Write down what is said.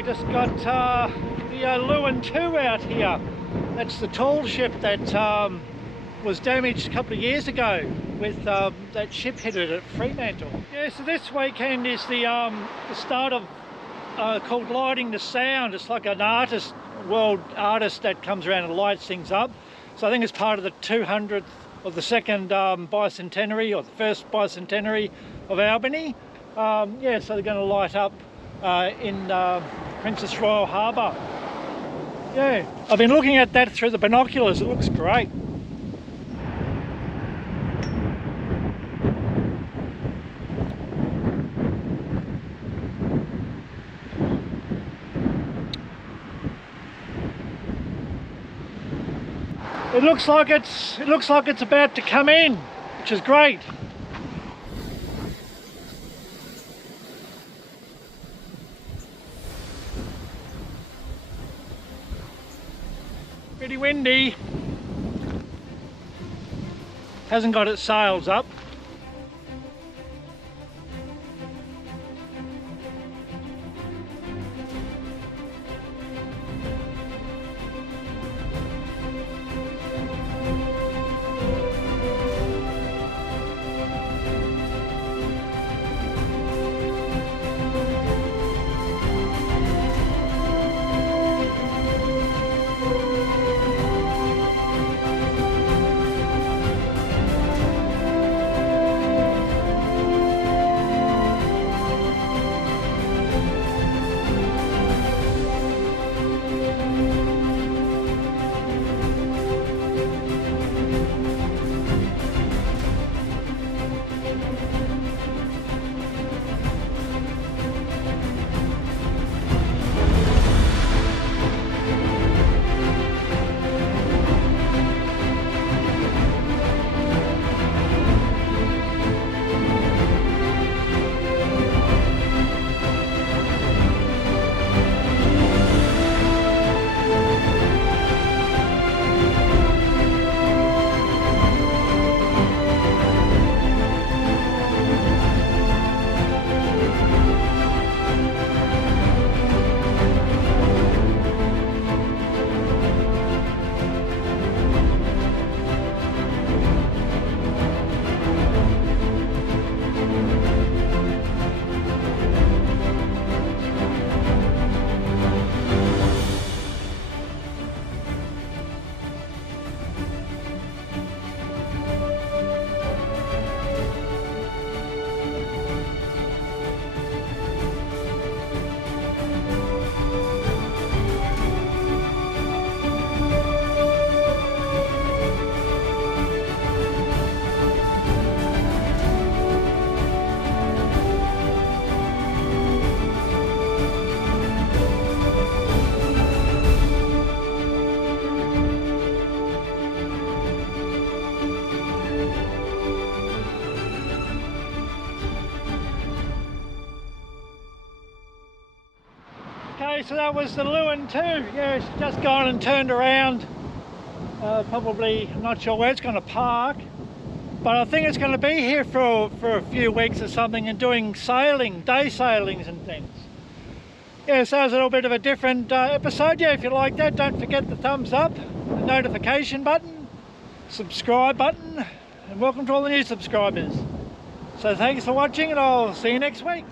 Okay, just got the LEEUWIN II out here. That's the tall ship that was damaged a couple of years ago with that ship hit it at Fremantle. Yeah, so this weekend is the start of called Lighting the Sound. It's like an artist, world artist that comes around and lights things up. So I think it's part of the 200th of the second bicentenary, or the first bicentenary of Albany. Yeah, so they're going to light up in Princess Royal Harbour. Yeah, I've been looking at that through the binoculars. It looks great. It looks like it's about to come in, which is great. Pretty windy. Hasn't got its sails up. Okay, so that was the LEEUWIN II. Yeah, it's just gone and turned around. Probably, I'm not sure where it's going to park, but I think it's going to be here for a few weeks or something and doing sailing, day sailings and things. Yeah, so it's a little bit of a different episode. Yeah, if you like that, don't forget the thumbs up, the notification button, subscribe button, and welcome to all the new subscribers. So thanks for watching, and I'll see you next week.